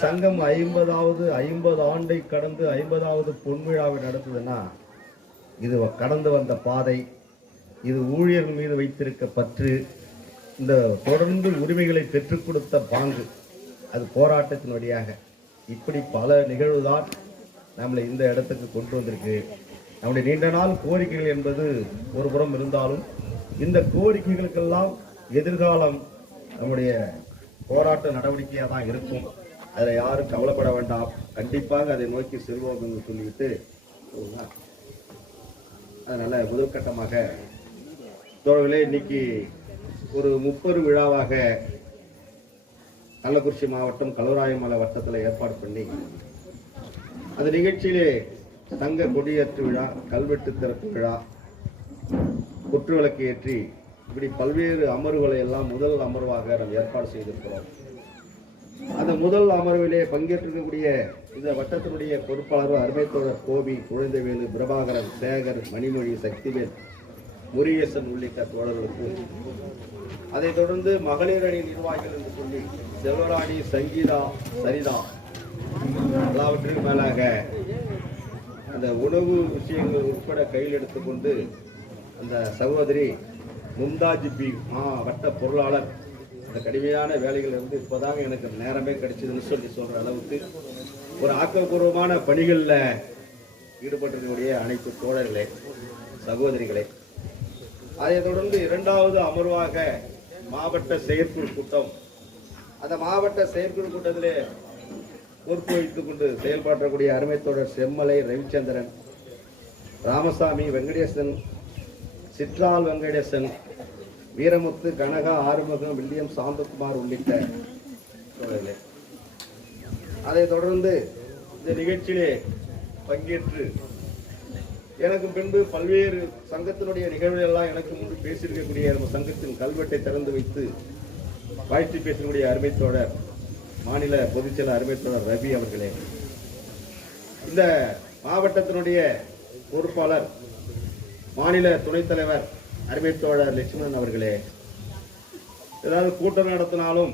சங்கம் ஐம்பதாவது ஐம்பது ஆண்டை கடந்து ஐம்பதாவது பொன்விழாவை நடத்துதுன்னா இது கடந்து வந்த பாதை இது ஊழியர்கள் மீது வைத்திருக்க பற்று இந்த தொடர்ந்து உரிமைகளை பெற்றுக் கொடுத்த பாங்கு அது போராட்டத்தின் வழியாக. இப்படி பல நிகழ்வுதான் நம்மளை இந்த இடத்துக்கு கொண்டு வந்திருக்கு. நம்முடைய நீண்ட நாள் கோரிக்கைகள் என்பது ஒரு புறம் இருந்தாலும் இந்த கோரிக்கைகளுக்கெல்லாம் எதிர்காலம் நம்முடைய போராட்ட நடவடிக்கையாக தான் இருக்கும். அதில் யாரும் கவலைப்பட வேண்டாம். கண்டிப்பாக அதை நோக்கி செல்வோம் என்று சொல்லிவிட்டு அதனால் முதற்கட்டமாக தோழர்களே இன்னைக்கு ஒரு முப்பது விழாவாக கள்ளக்குறிச்சி மாவட்டம் கலவராயமலை வட்டத்தில் ஏற்பாடு பண்ணி அந்த நிகழ்ச்சியிலே தங்க கொடியேற்று விழா கல்வெட்டு திறப்பு விழா குற்றுவிளக்கு ஏற்றி இப்படி பல்வேறு அமர்வுகளை எல்லாம் முதல் அமர்வாக நாம் ஏற்பாடு செய்திருக்கிறோம். அந்த முதல் அமர்விலே பங்கேற்றிருக்கக்கூடிய இந்த வட்டத்தினுடைய பொறுப்பாளர் அருமைத்தோழர் கோபி குழந்தைவேலு பிரபாகரன் சேகர் மணிமொழி சக்திவேல் முருகேசன் உள்ளிட்ட தோழர்களுக்கு அதைத் தொடர்ந்து மகளிர் அணி நிர்வாகிகள் என்று சொல்லி செல்வராணி சங்கீதா சரிதா எல்லாவற்றிற்கும் மேலாக அந்த உணவு விஷயங்கள் உட்பட கையில் எடுத்துக்கொண்டு அந்த சகோதரி மும்தாஜ் பி. மா வட்ட பொருளாளர் இந்த கடுமையான வேலைகள் இருந்து இப்போதாங்க எனக்கு நேரமே கிடைச்சதுன்னு சொல்லி சொல்கிற அளவுக்கு ஒரு ஆக்கப்பூர்வமான பணிகளில் ஈடுபட்டிருக்கக்கூடிய அனைத்து தோழர்களே சகோதரிகளே. அதைத் தொடர்ந்து இரண்டாவது அமர்வாக மாவட்ட செயற்குழு கூட்டம். அந்த மாவட்ட செயற்குழு கூட்டத்திலே பொறுப்பு வைத்துக் கொண்டு செயல்பாற்றக்கூடிய அருமை தோழர் செம்மலை ரவிச்சந்திரன் ராமசாமி வெங்கடேசன் சிற்றால் வெங்கடேசன் வீரமுத்து கனகா ஆறுமுகம் வில்லியம் சாந்தகுமார் உள்ளிட்ட தோழர்களே. அதைத் தொடர்ந்து இந்த நிகழ்ச்சியிலே பங்கேற்று எனக்கு பின்பு பல்வேறு சங்கத்தினுடைய நிகழ்வுகள் எல்லாம் எனக்கு முன்பு பேசியிருக்கக்கூடிய நம்ம சங்கத்தின் கல்வெட்டை திறந்து வைத்து வாழ்த்து பேசக்கூடிய அருமைத்தோழர் மாநில பொதுச்செயல் அருமைத்தோழர் ரவி அவர்களே. இந்த மாவட்டத்தினுடைய பொறுப்பாளர் மாநில துணைத் தலைவர் அருமை தோழர் லட்சுமணன் அவர்களே ஏதாவது கூட்டம் நடத்தினாலும்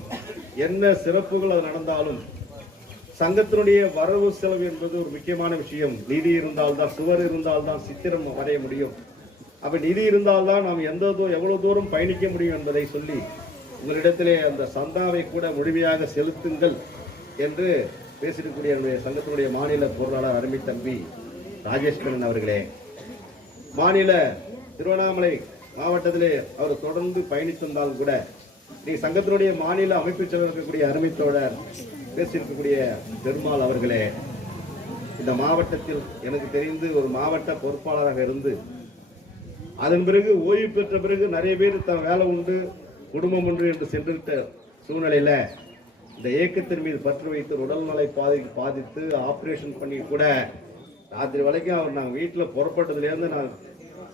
என்ன சிறப்புகள் அது நடந்தாலும் சங்கத்தினுடைய வரவு செலவு என்பது ஒரு முக்கியமான விஷயம். நிதி இருந்தால்தான் சுவர் இருந்தால்தான் சித்திரம் வரைய முடியும். அப்ப நிதி இருந்தால்தான் நாம் எந்த எவ்வளவு தூரம் பயணிக்க முடியும் என்பதை சொல்லி உங்களிடத்திலே அந்த சந்தாவை கூட முழுமையாக செலுத்துங்கள் என்று பேசிருக்கக்கூடிய என்னுடைய சங்கத்தினுடைய மாநில பொருளாளர் அருமை தம்பி ராஜேஸ்வரன் அவர்களே. மாநில திருவண்ணாமலை மாவட்டத்திலே அவர் தொடர்ந்து பயணித்திருந்தாலும் கூட நீ சங்கத்தினுடைய மாநில அமைப்பு செயலர் இருக்கக்கூடிய அருமை தோழர் பேசியிருக்கக்கூடிய பெருமாள் அவர்களே இந்த மாவட்டத்தில் எனக்கு தெரிந்து ஒரு மாவட்ட பொறுப்பாளராக இருந்து அதன் பிறகு ஓய்வு பெற்ற பிறகு நிறைய பேர் தன் வேலை உண்டு குடும்பம் உண்டு என்று சென்றுவிட்ட சூழ்நிலையில இந்த இயக்கத்தின் மீது பற்று வைத்து உடல்நலை பாதி பாதித்து ஆப்ரேஷன் பண்ணி கூட ராத்திரி வரைக்கும் அவர் நாங்கள் வீட்டில் புறப்பட்டதுலேருந்து நான்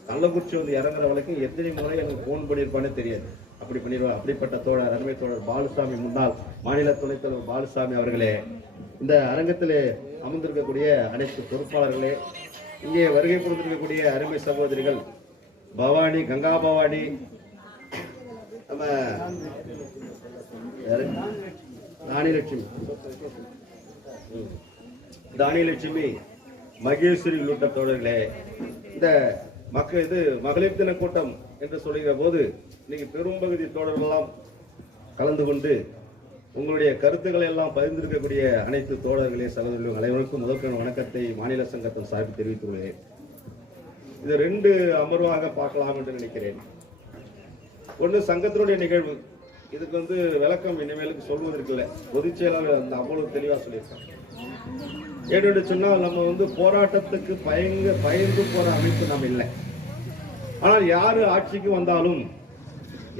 கள்ளக்குறிச்சி வந்து இறங்குற வரைக்கும் எத்தனை முறை எனக்கு ஃபோன் பண்ணியிருப்பானே தெரியாது. அப்படி பண்ணிடுவா அப்படிப்பட்ட தோழர் அருமை தோழர் பாலுசாமி முன்னாள் மாநில துணைத் தலைவர் பாலுசாமி அவர்களே இந்த அரங்கத்திலே அமர்ந்திருக்கக்கூடிய அனைத்து பொறுப்பாளர்களே இங்கே வருகை புரிந்திருக்கக்கூடிய அருமை சகோதரிகள் பவானி கங்கா பவானி நம்ம யாரு? தானியலட்சுமி மகேஸ்வரி உள்ளிட்ட தோழர்களே இந்த மக்கள் இது மகளிர் தின கூட்டம் என்று சொல்லுகிற போது இன்னைக்கு பெரும்பகுதி தோழர்களெல்லாம் கலந்து கொண்டு உங்களுடைய கருத்துக்களை எல்லாம் பகிர்ந்திருக்கக்கூடிய அனைத்து தோழர்களே சகோதரர்களும் அனைவருக்கும் முதற்கண் வணக்கத்தை மாநில சங்கத்தின் சார்பில் தெரிவித்துள்ளேன். இது ரெண்டு அமர்வாக பார்க்கலாம் என்று நினைக்கிறேன். ஒன்று சங்கத்தினுடைய நிகழ்வு. இதுக்கு வந்து விளக்கம் இனிமேலுக்கு சொல்வதற்கு இல்லை. பொதுச் செயலாளர் அந்த அவ்வளவு தெளிவாக சொல்லியிருக்காங்க ஏன்னு சொன்னால் நம்ம வந்து போராட்டத்துக்கு பயங்க பயந்து போகிற அமைப்பு நம்ம இல்லை. ஆனால் யாரு ஆட்சிக்கு வந்தாலும்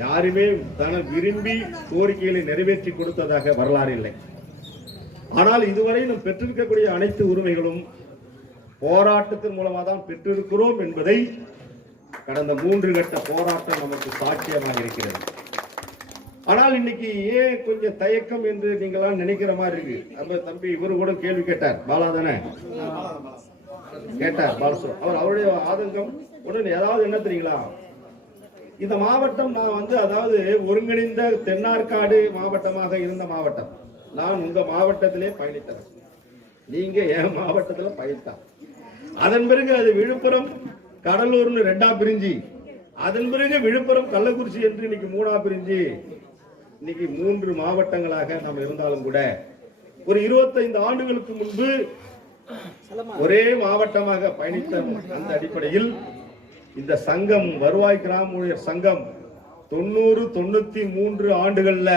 யாருமே தன விரும்பி கோரிக்கைகளை நிறைவேற்றி கொடுத்ததாக வரலாறு இல்லை. ஆனால் இதுவரை நாம் பெற்றிருக்கக்கூடிய அனைத்து உரிமைகளும் போராட்டத்தின் மூலமாக தான் பெற்றிருக்கிறோம் என்பதை கடந்த மூன்று கட்ட போராட்டம் நமக்கு சாட்சியமாக இருக்கிறது. ஆனால் இன்னைக்கு ஏன் கொஞ்சம் தயக்கம் என்று நீங்களாம் நினைக்கிற மாதிரி இருக்கு. நம்ம தம்பி இவரு கூட கேள்வி கேட்டார். பாலா தானே? கேட்டார் பாலசு அவர் அவருடைய ஆதங்கம் உடனே ஏதாவது என்ன தெரியுங்களா? இந்த மாவட்டம் நான் வந்து அதாவது ஒருங்கிணைந்த தென்னார்காடு மாவட்டமாக இருந்த மாவட்டம். நான் உங்க மாவட்டத்திலே பயணித்தேன் நீங்க என் மாவட்டத்துல பயணித்தான் அதன் பிறகு அது விழுப்புரம் கடலூர்னு ரெண்டா பிரிஞ்சு அதன் பிறகு விழுப்புரம் கள்ளக்குறிச்சி என்று இன்னைக்கு மூணா பிரிஞ்சு இன்னைக்கு மூன்று மாவட்டங்களாக நாம் இருந்தாலும் கூட ஒரு 25 ஆண்டுகளுக்கு முன்பு ஒரே மாவட்டமாக பயணித்த அந்த அடிப்படையில் இந்த சங்கம் வருவாய் கிராம ஊழியர் சங்கம் தொண்ணூறு தொண்ணூத்தி மூன்று ஆண்டுகள்ல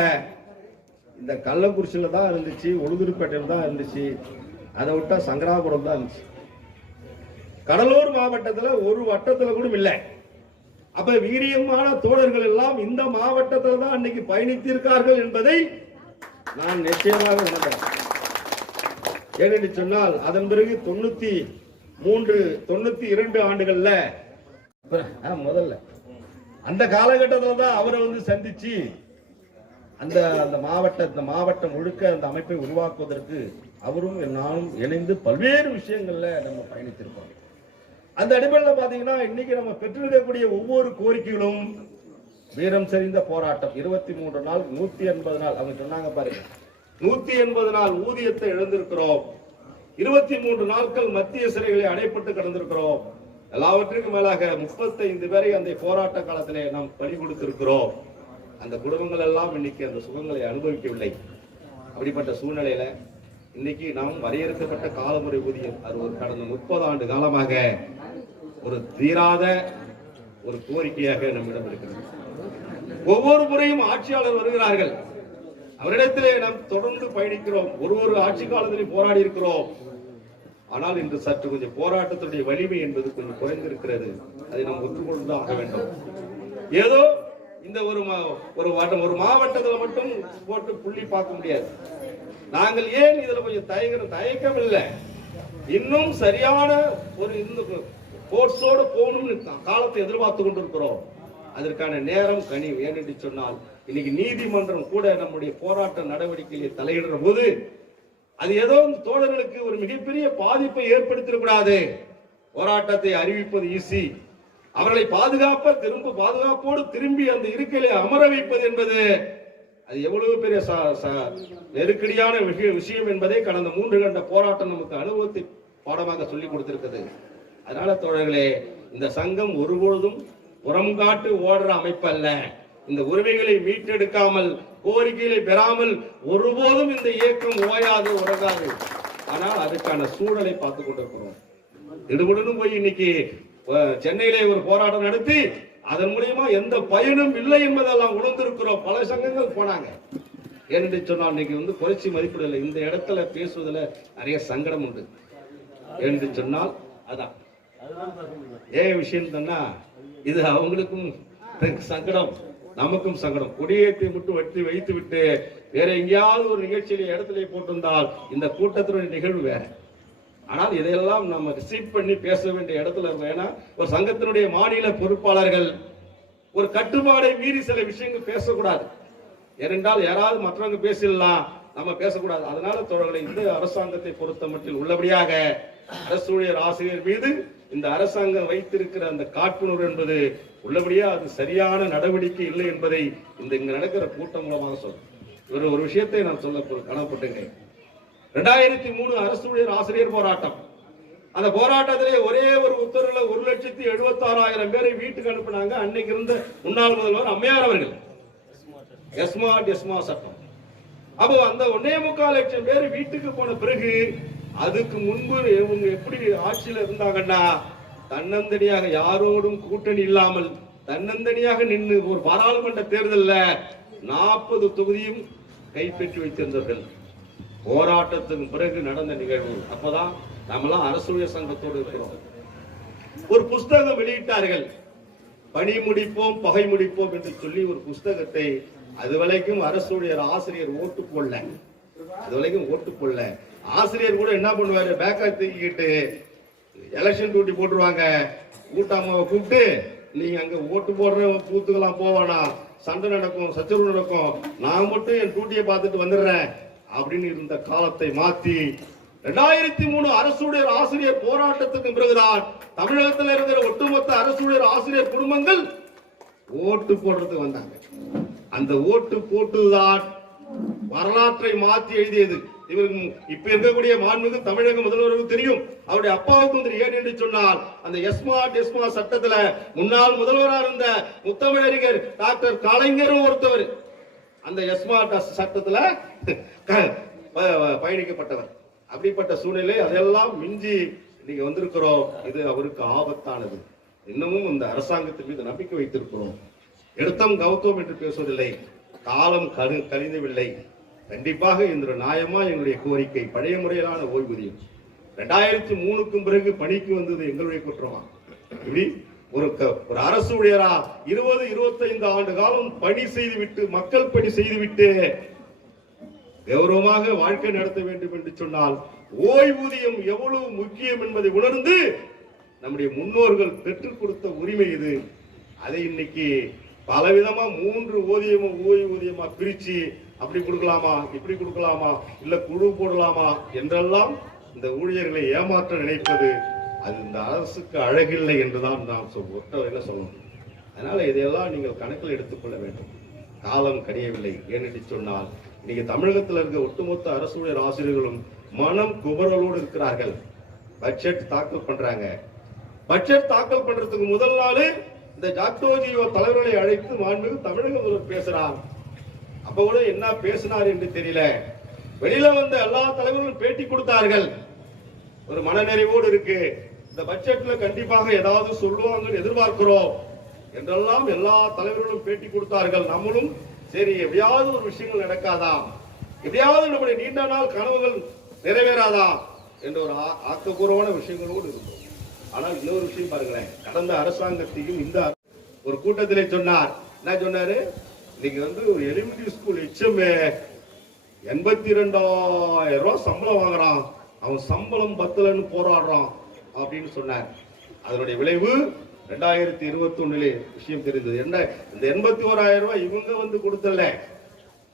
இந்த கள்ளக்குறிச்சியில தான் இருந்துச்சு உளுதுருப்பேட்டையில் தான் இருந்துச்சு. அதை விட்டா சங்கராபுரம் தான் இருந்துச்சு. கடலூர் மாவட்டத்தில் ஒரு வட்டத்தில் கூட இல்லை. அப்ப வீரியமான தோழர்கள் எல்லாம் இந்த மாவட்டத்தில் தான் அன்னைக்கு பயணித்திருக்கார்கள் என்பதை நான் நிச்சயமாக உணர்ந்தேன். ஏனென்று சொன்னால் அதன் பிறகு தொண்ணூத்தி மூன்று தொண்ணூத்தி இரண்டு ஆண்டுகள்ல முதல்ல. அந்த காலகட்டத்துல தான் அவரை வந்து சந்திச்சு அந்த அந்த மாவட்ட அந்த மாவட்டம் முழுக்க அந்த அமைப்பை உருவாக்குவதற்கு அவரும் நானும் இணைந்து பல்வேறு விஷயங்கள்ல நம்ம பயணித்திருக்கோம். அந்த அடிப்படையில் பாத்தீங்கன்னா இன்னைக்கு நம்ம பெற்றிருக்கக்கூடிய ஒவ்வொரு கோரிக்கைகளும் வீரம் செறிந்த போராட்டம். இருபத்தி மூன்று நாள் நூத்தி எண்பது நாள். அவங்க சொன்னாங்க பாருங்க. நூத்தி எண்பது நாள் ஊதியத்தை இழந்திருக்கிறோம். இருபத்தி மூன்று நாட்கள் மத்திய சிறைகளை அடைப்பட்டு கடந்திருக்கிறோம். எல்லாவற்றிற்கும் மேலாக முப்பத்தைந்து பேரை அந்த போராட்ட காலத்திலே நாம் பணி கொடுத்திருக்கிறோம். அந்த குடும்பங்கள் எல்லாம் இன்னைக்கு அந்த சுகங்களை அனுபவிக்கவில்லை. அப்படிப்பட்ட சூழ்நிலையில இன்னைக்கு நாம் வரையறுக்கப்பட்ட காலமுறை ஊதியம் அது ஒரு கடந்த முப்பது ஆண்டு காலமாக ஒரு தீராத ஒரு கோரிக்கையாக நம்மிடம் இருக்கிறது. ஒவ்வொரு முறையும் ஆட்சியாளர் வருகிறார்கள். அவரிடத்திலே நாம் தொடர்ந்து பயணிக்கிறோம். ஒரு ஒரு ஆட்சி காலத்திலும் போராடி இருக்கிறோம். ஆனால் இன்று சற்று கொஞ்சம் போராட்டத்துடைய வலிமை என்பது கொஞ்சம் குறைந்திருக்கிறது. அதை நாம் ஒத்துக்கொண்டுதான் ஆக வேண்டும். ஏதோ இந்த ஒரு மா- ஒரு வட்டம் ஒரு மாவட்டத்தில் மட்டும் போட்டு புள்ளி பார்க்க முடியாது. நாங்கள் ஏன் இதில் கொஞ்சம் தயங்கிற தயக்கம் இல்லை இன்னும் சரியான ஒரு இந்த கோர்ஸோடு போகணும்னு காலத்தை எதிர்பார்த்து கொண்டிருக்கிறோம். அதற்கான நேரம் கனி ஏனென்று சொன்னால் இன்னைக்கு நீதிமன்றம் கூட நம்முடைய போராட்ட நடவடிக்கையை தலையிடுற போது அது ஏதோ தோழர்களுக்கு ஒரு மிகப்பெரிய பாதிப்பை ஏற்படுத்திடக்கூடாது. போராட்டத்தை அறிவிப்பது ஈஸி அவர்களை பாதுகாப்ப திரும்ப பாதுகாப்போடு திரும்பி அந்த இருக்கையிலே அமர வைப்பது என்பது அது எவ்வளவு பெரிய நெருக்கடியான விஷயம் என்பதை கடந்த மூன்று கண்ட போராட்டம் நமக்கு அனுபவத்தை பாடமாக சொல்லி கொடுத்திருக்கிறது. அதனால தோழர்களே இந்த சங்கம் ஒருபொழுதும் புறம் காட்டு ஓடுற அமைப்பு அல்ல இந்த உரிமைகளை மீட்டெடுக்காமல் கோரிக்கைகளை பெறாமல் ஒருபோதும் இந்த இயக்கம் ஓயாது உறங்காது. ஆனால் அதுக்கான சூழலை பார்த்து கொண்டிருக்கிறோம். திடுபுடுன்னு போய் இன்னைக்கு சென்னையிலே ஒரு போராட்டம் நடத்தி அதன் மூலியமா எந்த பயனும் இல்லை என்பதெல்லாம் உணர்ந்திருக்கிறோம். பல சங்கங்கள் போனாங்க. ஏனென்று சொன்னால் இன்னைக்கு வந்து குறைச்சி மதிப்பிடல இந்த இடத்துல பேசுவதில் நிறைய சங்கடம் உண்டு. என்று சொன்னால் அதான். ஏன் விஷயம் தானா இது அவங்களுக்கும் சங்கடம். நமக்கும் சங்கடம். கொடியேற்றி விட்டு வெற்றி வைத்து விட்டு வேற எங்கேயாவது ஒரு நிகழ்ச்சியில இடத்துல போட்டிருந்தால் இந்த கூட்டத்தினுடைய நிகழ்வு வேற. ஆனால் இதையெல்லாம் நம்ம ரிசீவ் பண்ணி பேச வேண்டிய இடத்துல இருக்கோம். ஏன்னா ஒரு சங்கத்தினுடைய மாநில பொறுப்பாளர்கள் ஒரு கட்டுப்பாடை மீறி சில விஷயங்கள் பேசக்கூடாது. ஏனென்றால் யாராவது மற்றவங்க பேசிடலாம். நம்ம பேசக்கூடாது. அதனால தோழர்களை இந்த அரசாங்கத்தை பொறுத்த மட்டும் உள்ளபடியாக அரசூழியர் ஆசிரியர் மீது இந்த அரசாங்கம் வைத்திருக்கிற அந்த காட்டுணர்வு என்பது உள்ளபடியா அது சரியான நடவடிக்கை இல்லை என்பதை இந்த இங்க நடக்கிற கூட்டம் மூலமாக சொல்றேன். ஒரு ஒரு விஷயத்தை நான் சொல்ல கனப்பட்டுங்க ரெண்டாயிரத்தி மூணு அரசு ஊழியர் ஆசிரியர் போராட்டம். அந்த போராட்டத்திலே ஒரே ஒரு உத்தரவுல ஒரு லட்சத்தி எழுபத்தாறாயிரம் பேரை வீட்டுக்கு அனுப்பினாங்க. அன்னைக்கு இருந்த முன்னாள் முதல்வர் அம்மையார் அவர்கள். எஸ்மா எஸ்மா சட்டம். அப்போ அந்த ஒன்னே முக்கால் லட்சம் பேர் வீட்டுக்கு போன பிறகு அதுக்கு முன்பு இவங்க எப்படி ஆட்சியில இருந்தாங்கன்னா தன்னந்தனியாக யாரோடும் கூட்டணி இல்லாமல் தன்னந்தனியாக நின்று ஒரு பாராளுமன்ற தேர்தலில் நாற்பது தொகுதியும் கைப்பற்றி வைத்திருந்தார்கள் போராட்டத்துக்கு பிறகு நடந்த நிகழ்வு. அப்பதான் நம்மளாம் அரசுடைய சங்கத்தோடு இருக்கிறோம். ஒரு புஸ்தகம் வெளியிட்டார்கள். பணி முடிப்போம் பகை முடிப்போம் என்று சொல்லி ஒரு புஸ்தகத்தை அது வரைக்கும் அரசுடைய ஆசிரியர் ஓட்டு போடல. அது வரைக்கும் ஓட்டு போடல. ஆசிரியர் கூட என்ன பண்ணுவாரு? பேக்கை தூக்கிக்கிட்டு எலெக்ஷன் டியூட்டி போட்டுருவாங்க. கூட்டாமாவை கூப்பிட்டு நீங்க அங்க ஓட்டு போடுற பூத்துக்கெல்லாம் போவானா சண்டை நடக்கும் சச்சரவு நடக்கும். நான் மட்டும் என் டியூட்டியை பார்த்துட்டு வந்துடுறேன் அப்படின்னு இருந்த காலத்தை மாத்தி ரெண்டாயிரத்தி மூணு அரசுடைய ஆசிரியர் போராட்டத்துக்கு பிறகுதான் தமிழகத்தில் இருக்கிற ஒட்டுமொத்த அரசுடைய ஆசிரியர் குடும்பங்கள் ஓட்டு போடுறதுக்கு வந்தாங்க. அந்த ஓட்டு போட்டுதான் வரலாற்றை மாற்றி எழுதியது. இவருக்கு இப்ப இருக்கக்கூடிய மாண்புக்கு தமிழக முதல்வருக்கு தெரியும். அவருடைய அப்பாவுக்கும் தெரியும் ஏன் என்று சொன்னால் அந்த எஸ்மா டெஸ்மா சட்டத்துல முன்னாள் முதல்வராக இருந்த முத்தமிழறிஞர் டாக்டர் கலைஞரும் ஒருத்தவர். அந்த எஸ்மா சட்டத்துல பயணிக்கப்பட்டவர். அப்படிப்பட்ட சூழ்நிலை அதெல்லாம் மிஞ்சி இன்னைக்கு வந்திருக்கிறோம். இது அவருக்கு ஆபத்தானது. இன்னமும் இந்த அரசாங்கத்தின் மீது நம்பிக்கை வைத்திருக்கிறோம். எடுத்தம் கௌத்தம் என்று பேசுவதில்லை. காலம் கரு கழிந்தவில்லை. கண்டிப்பாக இந்த நியாயமா எங்களுடைய கோரிக்கை பழைய முறையிலான ஓய்வூதியம் ரெண்டாயிரத்தி மூணுக்கும் பிறகு பணிக்கு வந்தது எங்களுடைய குற்றமா? இப்படி ஒரு க- ஒரு அரசு ஊழியரா இருபது இருபத்தைந்து ஆண்டு காலம் பணி செய்துவிட்டு மக்கள் பணி செய்துவிட்டு கௌரவமாக வாழ்க்கை நடத்த வேண்டும் என்று சொன்னால் ஓய்வூதியம் எவ்வளவு முக்கியம் என்பதை உணர்ந்து நம்முடைய முன்னோர்கள் பெற்றுக் கொடுத்த உரிமை இது. அதை இன்னைக்கு பலவிதமா மூன்று ஓதியமும் ஓய்வூதியமா பிரிச்சு அப்படி கொடுக்கலாமா? இப்படி கொடுக்கலாமா? இல்ல குழு போடலாமா? என்றெல்லாம் இந்த ஊழியர்களை ஏமாற்ற நினைப்பது அது இந்த அரசுக்கு அழகில்லை என்றுதான் நாம் சொல் ஒட்ட சொல்லணும்? அதனால இதையெல்லாம் நீங்கள் கணக்கில் எடுத்துக்கொள்ள வேண்டும். காலம் கனியவில்லை. ஏனென்று சொன்னால் இன்னைக்கு தமிழகத்தில் இருக்க ஒட்டுமொத்த அரசு ஊழியர் ஆசிரியர்களும் மனம் குபரலோடு இருக்கிறார்கள். பட்ஜெட் தாக்கல் பண்றாங்க. பட்ஜெட் தாக்கல் பண்றதுக்கு முதல் நாள் இந்த ஜாக்டோஜியோ தலைவர்களை அழைத்து மாண்புமிகு தமிழக முதல்வர் பேசுறார். அப்ப கூட என்ன பேசினார் என்று தெரியல. வெளியில வந்த எல்லா தலைவர்களும் பேட்டி கொடுத்தார்கள். ஒரு மனநிறைவோடு இருக்கு. இந்த பட்ஜெட்ல கண்டிப்பாக ஏதாவது சொல்லுவாங்கன்னு எதிர்பார்க்கிறோம் என்றெல்லாம் எல்லா தலைவர்களும் பேட்டி கொடுத்தார்கள். நம்மளும் சரி எப்படியாவது ஒரு விஷயங்கள் நடக்காதாம். எப்படியாவது நம்முடைய நீண்ட நாள் கனவுகள் நிறைவேறாதா என்ற ஒரு ஆ- ஆக்கப்பூர்வமான விஷயங்களோடு இருக்கும் ஆனால் இன்னொரு விஷயம் பாருங்களேன். கடந்த அரசாங்கத்தையும் இந்த ஒரு கூட்டத்திலே சொன்னார். என்ன சொன்னாரு? நீங்க வந்து ஒரு எலிமெண்டரி ஸ்கூல் எச்எம்ஏ எண்பத்தி ரெண்டாயிரம் ரூபா சம்பளம் வாங்குறான். அவன் சம்பளம் பத்தலன்னு போராடுறான் அப்படின்னு சொன்னார். அதனுடைய விளைவு ரெண்டாயிரத்தி இருபத்தி ஒண்ணுல விஷயம் தெரிந்தது. என்ன இந்த எண்பத்தி ஓராயிரம் ரூபாய் இவங்க வந்து கொடுத்தல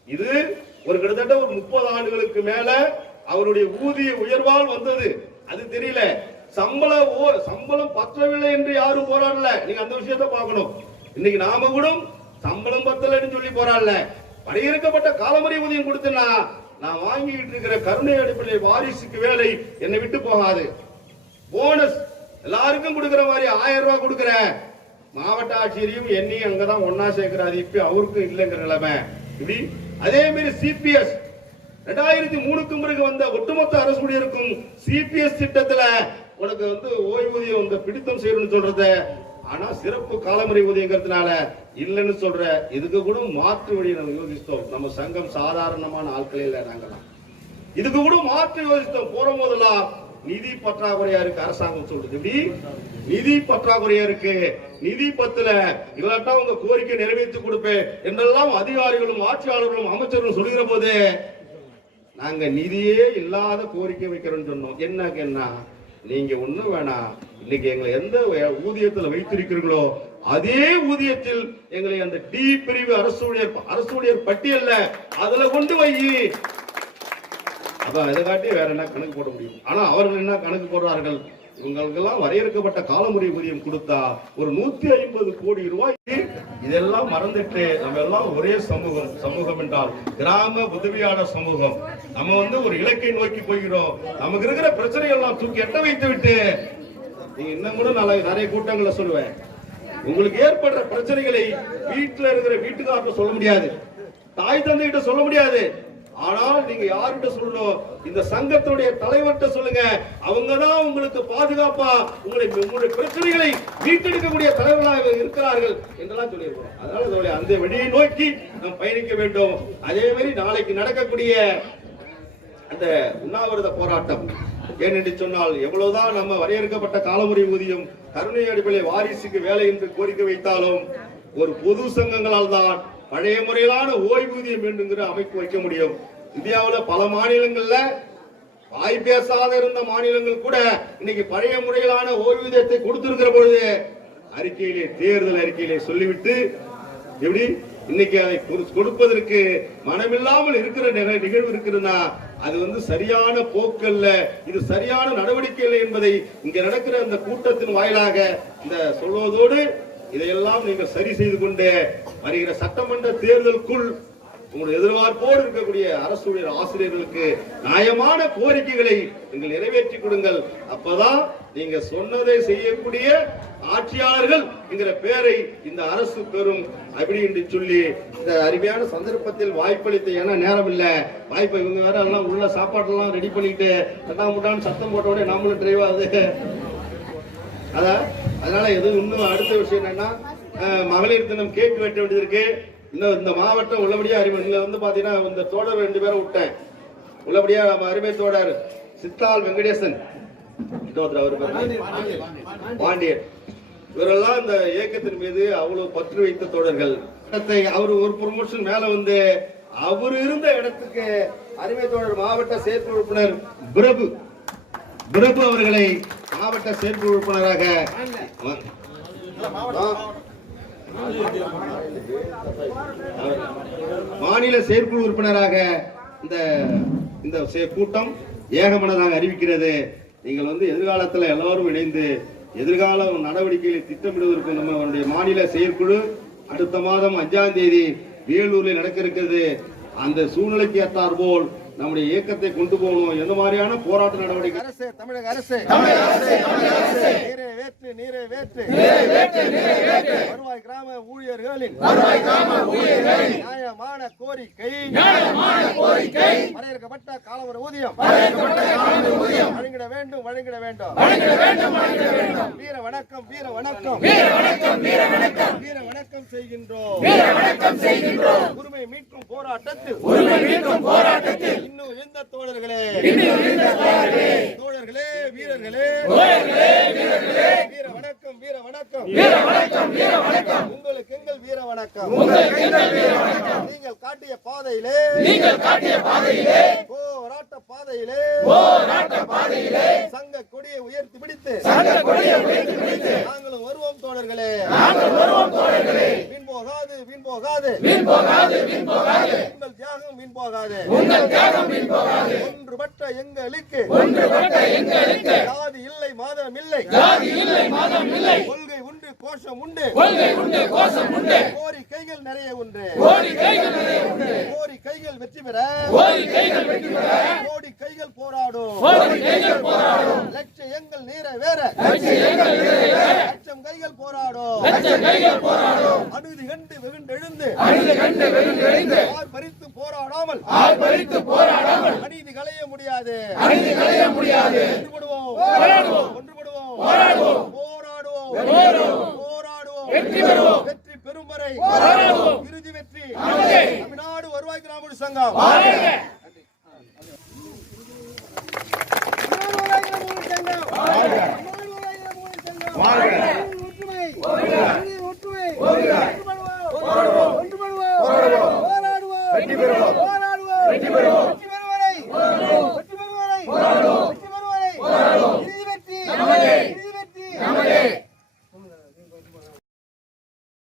இது ஒரு கிட்டத்தட்ட ஒரு முப்பது ஆண்டுகளுக்கு மேல அவருடைய ஊதிய உயர்வால் வந்தது. அது தெரியல. சம்பள ஓ- சம்பளம் பற்றவில்லை என்று யாரும் போராடல. நீங்க அந்த விஷயத்தை பார்க்கணும். இன்னைக்கு நாம கூட சம்பளம் பத்தலைன்னு சொல்லி போராடல வரையறுக்கப்பட்ட காலமுறை ஊதியம் கொடுத்தனா நான் வாங்கிட்டு இருக்கிற கருணை அடிப்படையில் வாரிசுக்கு வேலை என்னை விட்டு போகாது. போனஸ் எல்லாருக்கும் கொடுக்குற மாதிரி ஆயிரம் ரூபாய் கொடுக்கிறேன். மாவட்ட ஆட்சியரையும் என்னையும் அங்கதான் ஒன்னா சேர்க்கிறாரு. இப்ப அவருக்கும் இல்லைங்கிற நிலைமை. இப்படி அதே மாதிரி சிபிஎஸ் ரெண்டாயிரத்தி மூணுக்கும் பிறகு வந்த ஒட்டுமொத்த அரசு ஊழியருக்கும் சிபிஎஸ் திட்டத்துல உனக்கு வந்து ஓய்வூதியம் வந்து பிடித்தம் செய்யணும்னு சொல்றத. ஆனா சிறப்பு காலமுறை ஊதியங்கிறதுனால இல்லைன்னு சொல்ற இதுக்கு கூட மாற்று வழியை நம்ம யோசித்தோம் நம்ம சங்கம் சாதாரணமான ஆட்களே இல்லை நாங்கெல்லாம். இதுக்கு கூட மாற்று யோசித்தோம் போற போதெல்லாம் நிதி பற்றாக்குறையா இருக்கு அரசாங்கம் சொல்றது இப்படி நிதி பற்றாக்குறையா இருக்கு. நிதி பத்துல இல்லாட்டா உங்க கோரிக்கை நிறைவேற்றி கொடுப்பேன் என்றெல்லாம் அதிகாரிகளும் ஆட்சியாளர்களும் அமைச்சர்களும் சொல்லுகிற போது நாங்க நிதியே இல்லாத கோரிக்கை வைக்கிறோம்னு சொன்னோம். என்ன என்ன நீங்க ஒண்ணும் வேணாம். இன்னைக்கு எங்களை எந்த ஊதியத்துல வைத்திருக்கிறீர்களோ அதே ஊதியத்தில் எங்களை அந்த டி பிரிவு அரசு ஊழியர் அரசு ஊழியர் பட்டியல்ல அதுல கொண்டு வை அதான் இதை காட்டி வேற என்ன கணக்கு போட முடியும்? ஆனா அவர்கள் என்ன கணக்கு போடுறார்கள்? இவங்களுக்கெல்லாம் வரையறுக்கப்பட்ட காலமுறை ஊதியம் கொடுத்தா ஒரு நூத்தி ஐம்பது கோடி ரூபாய். இதெல்லாம் மறந்துட்டு நம்ம எல்லாம் ஒரே சமூகம் சமூகம் என்றால் கிராம உதவியாளர் சமூகம். நம்ம வந்து ஒரு இலக்கை நோக்கி போகிறோம். நமக்கு இருக்கிற பிரச்சனைகள் எல்லாம் தூக்கி எட்ட வைத்து விட்டு. நீங்க இன்னும் கூட நல்ல நிறைய கூட்டங்களை சொல்லுவேன். உங்களுக்கு ஏற்படுற பிரச்சனைகளை வீட்டுல இருக்கிற வீட்டுக்காரர்கிட்ட சொல்ல முடியாது. தாய் தந்தைகிட்ட சொல்ல முடியாது. ஆனால் நீங்க யாருகிட்ட சொல்லணும் இந்த சங்கத்துடைய தலைவர்கிட்ட சொல்லுங்க. அவங்க தான் உங்களுக்கு பாதுகாப்பா உங்களை உங்களுடைய பிரச்சனைகளை மீட்டெடுக்கக்கூடிய தலைவர்களாக இருக்கிறார்கள் என்றெல்லாம் சொல்லியிருக்கோம் அதனால அதனுடைய அந்த வழியை நோக்கி நாம் பயணிக்க வேண்டும். அதே மாதிரி நாளைக்கு நடக்கக்கூடிய அந்த உண்ணாவிரத போராட்டம். ஏனென்று சொன்னால் எவ்வளவுதான் நம்ம வரையறுக்கப்பட்ட காலமுறை ஊதியம் கருணை அடிப்படையில் வாரிசுக்கு வேலை என்று கோரிக்கை வைத்தாலும் ஒரு பொது சங்கங்களால் தான் பழைய முறையிலான ஓய்வூதியம் வேண்டுங்கிற அமைப்பு வைக்க முடியும். இந்தியாவில் பல மாநிலங்கள்ல வாய் பேசாத இருந்த மாநிலங்கள் கூட இன்னைக்கு பழைய முறையிலான ஓய்வூதியத்தை கொடுத்திருக்கிற பொழுது அறிக்கையிலே தேர்தல் அறிக்கையிலே சொல்லிவிட்டு எப்படி? இன்னைக்கு அதை கொடுப்பதற்கு மனமில்லாமல் இருக்கிற நிகழ்வு இருக்குதுன்னா அது வந்து சரியான போக்கல்ல இது சரியான நடவடிக்கை இல்லை என்பதை இங்க நடக்கிற அந்த கூட்டத்தின் வாயிலாக இந்த சொல்வதோடு இதையெல்லாம் நீங்கள் சரி செய்து கொண்டு வருகிற சட்டமன்ற தேர்தலுக்குள் உங்களுடைய எதிர்பார்ப்போடு இருக்கக்கூடிய அரசு ஆசிரியர்களுக்கு நியாயமான கோரிக்கைகளை நீங்கள் நிறைவேற்றி கொடுங்கள். அப்பதான் நீங்க சொன்னதை செய்யக்கூடிய ஆட்சியாளர்கள் என்கிற பெயரை இந்த அரசு பெறும் அப்படி என்று சொல்லி இந்த அருமையான சந்தர்ப்பத்தில் வாய்ப்பளித்த ஏன்னா நேரம் இல்லை. வாய்ப்பை இவங்க வேற எல்லாம் உள்ள சாப்பாட்டெல்லாம் ரெடி பண்ணிட்டு ரெண்டாம் முட்டான்னு சத்தம் போட்ட உடனே நம்மளும் டிரைவ் ஆகுது. அதான். அதனால எதுவும் இன்னும் அடுத்த விஷயம் என்னன்னா மகளிர் தினம் கேக் வெட்ட வேண்டியது இருக்கு. இன்னும் இந்த மாவட்டம் உள்ளபடியா அறிவு இங்க வந்து பாத்தீங்கன்னா இந்த தோழர் ரெண்டு பேரை விட்டேன். உள்ளபடியா நம்ம அருமை தோழர் சித்தால் வெங்கடேசன். இன்னொருத்தர் அவர்? பாண்டியன். இவரெல்லாம் இந்த இயக்கத்தின் மீது அவ்வளவு பற்று வைத்த தோழர்கள். இடத்தை அவர் ஒரு ப்ரொமோஷன் மேல வந்து அவர் இருந்த இடத்துக்கு அருமை தோழர் மாவட்ட செயற்குழு உறுப்பினர் பிரபு பிரபு அவர்களை மாவட்ட செயற்குழு உறுப்பினராக மாநில செயற்குழு உறுப்பினராக இந்த இந்த செ- கூட்டம் ஏகமனதாக அறிவிக்கிறது. நீங்கள் வந்து எதிர்காலத்தில் எல்லாரும் இணைந்து எதிர்கால நடவடிக்கைகளை திட்டமிடுவதற்கு நம்மளுடைய மாநில செயற்குழு அடுத்த மாதம் அஞ்சாம் தேதி வேலூரில் நடக்க இருக்கிறது. அந்த சூழ்நிலைக்கு ஏற்றார் போல் நம்முடைய இயக்கத்தை கொண்டு போகணும். எந்த மாதிரியான போராட்ட நடவடிக்கை? அரசு தமிழக அரசு. தமிழக அரசு தமிழக அரசு. நீரை வேற்று நீரை வேற்று. வருவாய் கிராம ஊழியர்களின் வருவாய் கிராம ஊழியர்களின் நியாயமான கோரிக்கை. நியாயமான கோரிக்கை. வரையறுக்கப்பட்ட காலவர ஊதியம். ஊதியம். வழங்கிட வேண்டும் வழங்கிட வேண்டும். வழங்கிட வேண்டும் வழங்கிட வேண்டும். வீர வணக்கம் வீர வணக்கம். வீர வணக்கம் வீர வணக்கம். வீர வணக்கம் செய்கின்றோம். வீர வணக்கம் செய்கின்றோம். உரிமை மீட்கும் போராட்டத்தில். உரிமை மீட்கும் போராட்டத்தில். இன்னும் தோழர்களே. தோழர்களே. வீரர்களே. வீர வணக்கம் வீர வணக்கம். வீர வணக்கம் வீர வணக்கம். உங்களுக்கு எங்கள் வீர வணக்கம். உங்களுக்கு எங்கள் வீர வணக்கம். நீங்கள் காட்டிய பாதையிலே. நீங்கள் காட்டிய பாதையிலே. போராட்ட பாதையிலே போராட்ட பாதையிலே சங்க கொடியை உயர்த்தி பிடித்து சங்க கொடியை உயர்த்தி பிடித்து நாங்களும் வருவோம் தோழர்களே. நாங்கள் வருவோம் தோழர்களே. வீண் போகாது வீண் போகாது. வீண் போகாது வீண் போகாது. உங்கள் தியாகம் வீண் போகாது. உங்கள் தியாகம் வீண் போகாது. ஒன்றுபட்ட எங்களுக்கு ஒன்றுபட்ட எங்களுக்கு ஜாதி இல்லை மாதம் இல்லை. ஜாதி இல்லை மாதம் இல்லை. கொள்கை கோஷம் உண்டு. கொள்கை உண்டு கோஷம் உண்டு. கோரிக்கைகள் நிறைய உண்டு. கோரிக்கைகள் நிறைய உண்டு. கோரிக்கைகள் வெற்றி பெற. கோரிக்கைகள் வெற்றி பெற. கோடி கைகள் போராடும். கோடி கைகள் போராடும். லட்சியங்கள் நிறைவேற. லட்சியங்கள் நிறைவேற. லட்சம் கைகள் போராடும். லட்சம் கைகள் போராடும். அனுதி கண்டு வெகுண்டு எழுந்து. அனுதி கண்டு வெகுண்டு எழுந்து. ஆர் பறித்து போராடாமல். ஆர் பறித்து போராடாமல். அநீதி களைய முடியாது. அநீதி களைய முடியாது. ஒன்றுபடுவோம் போராடுவோம். ஒன்றுபடுவோம் போராடுவோம். போராடுவோம். போராடுவோம். வெற்றி பெறுவோம். வெற்றி பெறும் வரை இறுதி வெற்றி. தமிழ்நாடு வருவாய் கிராம சங்கம்.